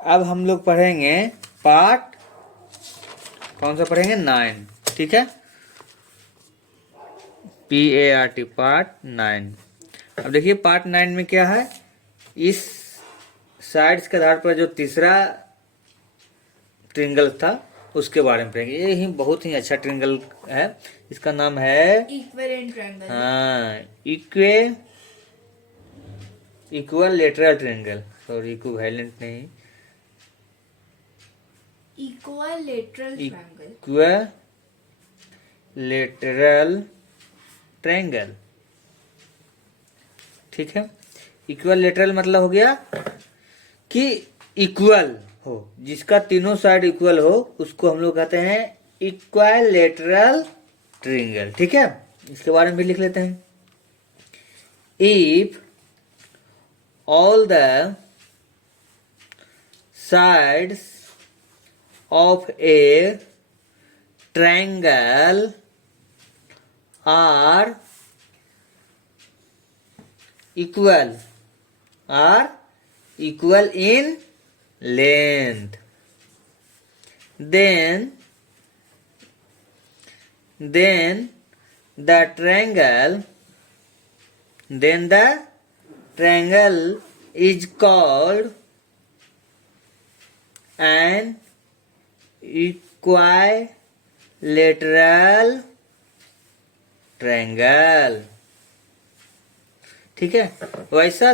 अब हम लोग पढ़ेंगे पार्ट, कौन सा पढ़ेंगे? 9, ठीक है, PART पार्ट 9। अब देखिए पार्ट 9 में क्या है, इस साइड्स के आधार पर जो तीसरा ट्रिंगल था उसके बारे में पढ़ेंगे। ये ही बहुत ही अच्छा ट्रिंगल है, इसका नाम है इक्विवेलेंट ट्रायंगल। हाँ, equal lateral triangle, sorry equivalent नहीं, इक्विलेटरल ट्रायंगल। इक्विलेटरल ट्रायंगल, ठीक है। इक्विलेटरल मतलब हो गया कि इक्वल हो, जिसका तीनों साइड इक्वल हो उसको हम लोग कहते हैं इक्विलेटरल ट्रायंगल, ठीक है। इसके बारे में भी लिख लेते हैं। If all the sides of a triangle are equal in length, then the triangle is called an equilateral triangle, ठीक है। वैसा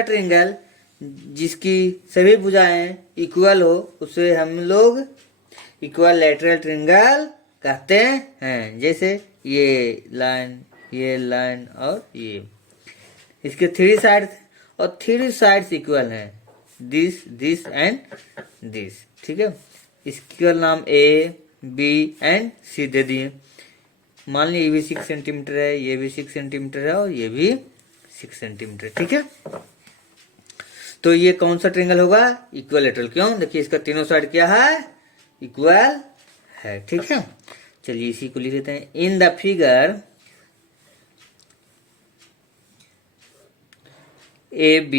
ट्रायंगल जिसकी सभी भुजाएं इक्वल हो उसे हम लोग इक्विलेटरल ट्रायंगल कहते हैं। जैसे ये लाइन और ये, इसके थ्री साइड्स इक्वल हैं, दिस एंड दिस, ठीक है। इसका नाम A, B एंड C दे दिए। मान लीजिए ये भी 6 सेंटीमीटर है, ये भी 6 सेंटीमीटर है और ये भी 6 सेंटीमीटर, ठीक है। तो ये कौन सा ट्रायंगल होगा? इक्विलेटरल। क्यों? देखिए इसका तीनों साइड क्या है? इक्वल है, ठीक है। चलिए इसी को लिख लेते हैं। इन द फिगर AB,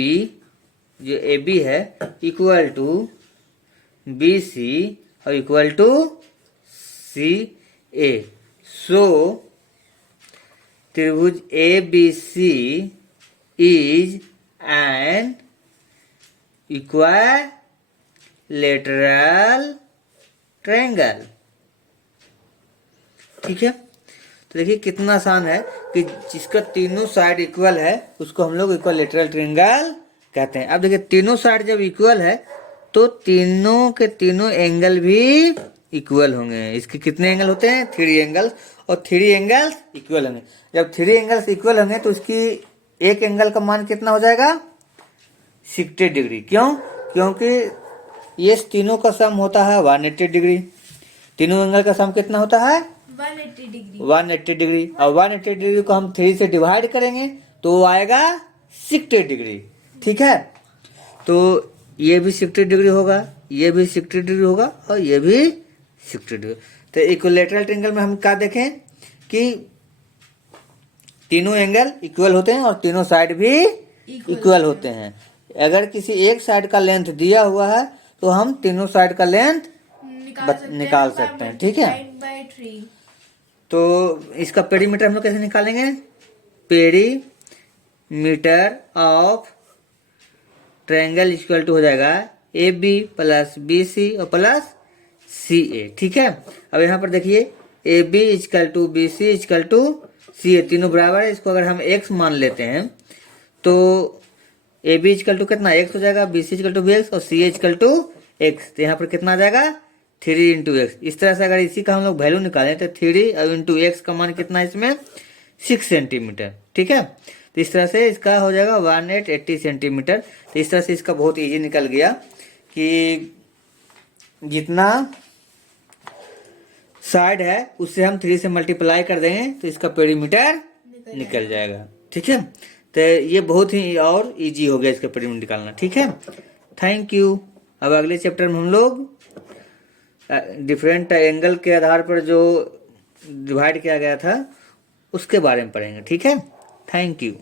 जो AB है इक्वल टू BC और इक्वल टू CA, सो त्रिभुज ABC is an equilateral triangle, ठीक है। तो देखिए कितना आसान है कि जिसका तीनों साइड इक्वल है उसको हम लोग इक्विलेटरल ट्रायंगल कहते हैं। अब देखिए तीनों साइड जब इक्वल है तो तीनों के तीनों एंगल भी इक्वल होंगे। इसके कितने एंगल होते हैं? 3 एंगल्स, और 3 एंगल्स इक्वल होंगे। जब 3 एंगल्स इक्वल होंगे तो उसकी एक एंगल का मान कितना हो जाएगा? 60 डिग्री। क्यों? क्योंकि ये तीनों का सम होता है 180 डिग्री। तीनों एंगल का सम कितना होता है? 180 डिग्री। 180 डिग्री। और 180 डिग्री को हम 3 से डिवाइड करेंगे तो वो आएगा 60 डिग्री, ठीक है। तो ये भी 60 डिग्री होगा, ये भी 60 डिग्री होगा और ये भी 60 डिग्री। तो इक्विलेटरल ट्रायंगल में हम क्या देखें कि तीनों एंगल इक्वल होते हैं और तीनों साइड भी इक्वल होते हैं। अगर किसी एक साइड का लेंथ दिया हुआ है तो हम तीनों साइड का लेंथ निकाल सकते हैं, ठीक है। तो इसका पेरीमीटर हम लोग कैसे निकालेंगे? Perimeter of triangle equal to हो जाएगा AB प्लस BC और प्लस CA, ठीक है। अब यहाँ पर देखिए AB equal to BC equal to CA, तीनों बराबर है। इसको अगर हम x मान लेते हैं तो AB इक्वल टू कितना x हो जाएगा, BC इक्वल टू BX और CA इक्वल टू x। तो यहाँ पर कितना आ जाएगा? 3 इंटू एक्स। इस तरह से अगर इसी का हम लोग वैल्यू निकालें तो 3 इंटू एक्स का मान कितना है इसमें? 6 सेंटीमीटर, ठीक है। तो इस तरह से इसका हो जाएगा 1880 सेंटीमीटर। तो इस तरह से इसका बहुत इजी निकल गया कि जितना साइड है उससे हम 3 से मल्टीप्लाई कर देंगे तो इसका पेरीमीटर निकल जाएगा, ठीक है। तो ये बहुत ही और इजी हो गया इसका पेरीमीटर निकालना, ठीक है। Thank you. अब अगले चैप्टर में हम लोग डिफरेंट एंगल के आधार पर जो डिवाइड किया गया था उसके बारे में पढ़ेंगे, ठीक है। Thank you.